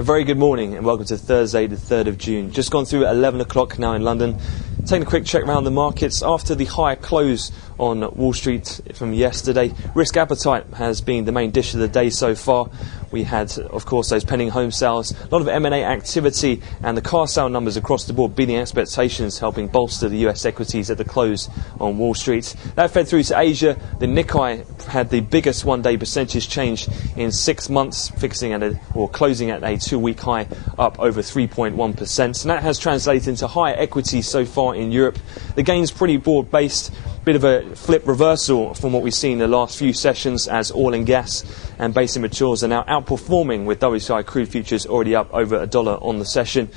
A very good morning and welcome to Thursday the 3rd of June. Just gone through at 11 o'clock now in London. Taking a quick check around the markets after the higher close on Wall Street from yesterday. Risk appetite has been the main dish of the day so far. We had, of course, those pending home sales, a lot of M&A activity and the car sale numbers across the board beating expectations, helping bolster the US equities at the close on Wall Street. That fed through to Asia. The Nikkei had the biggest one-day percentage change in 6 months, closing at a 2-week high, up over 3.1%. And that has translated into higher equities so far in Europe. The gains pretty broad-based. Bit of a flip reversal from what we've seen in the last few sessions as oil and gas and basic materials are now outperforming, with WTI crude futures already up over $1 on the session.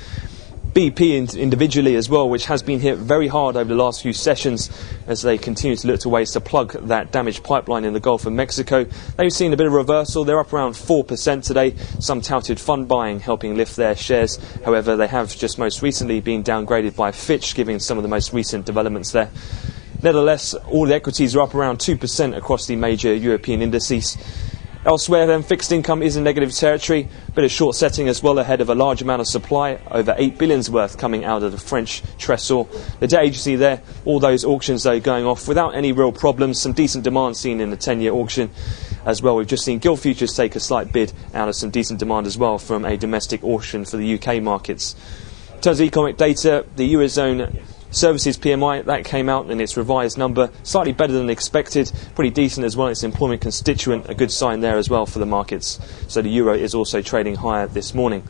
BP individually as well, which has been hit very hard over the last few sessions as they continue to look to ways to plug that damaged pipeline in the Gulf of Mexico. They've seen a bit of reversal. They're up around 4% today. Some touted fund buying helping lift their shares. However, they have just most recently been downgraded by Fitch, giving some of the most recent developments there. Nevertheless, all the equities are up around 2% across the major European indices. Elsewhere, then, fixed income is in negative territory. Bit of short setting as well ahead of a large amount of supply, over 8 billion's worth coming out of the French Trésor. The debt agency there, all those auctions though going off without any real problems. Some decent demand seen in the 10-year auction as well. We've just seen gilt futures take a slight bid out of some decent demand as well from a domestic auction for the UK markets. In terms of economic data, the Eurozone Services PMI, that came out in its revised number, slightly better than expected, pretty decent as well. Its employment constituent, a good sign there as well for the markets. So the euro is also trading higher this morning.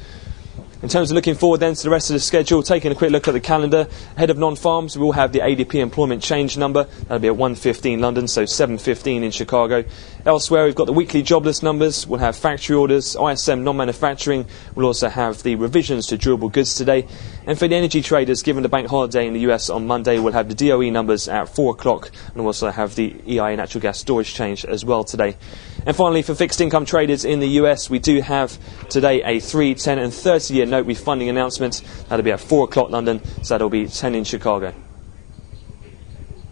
In terms of looking forward then to the rest of the schedule, taking a quick look at the calendar, ahead of non-farms, we will have the ADP employment change number. That'll be at 1:15 London, so 7:15 in Chicago. Elsewhere, we've got the weekly jobless numbers. We'll have factory orders, ISM non-manufacturing. We'll also have the revisions to durable goods today. And for the energy traders, given the bank holiday in the US on Monday, we'll have the DOE numbers at 4 o'clock, and we'll also have the EIA natural gas storage change as well today. And finally, for fixed income traders in the US, we do have today a 3, 10 and 30-year note refunding announcement. That'll be at 4 o'clock London, so that'll be 10 in Chicago.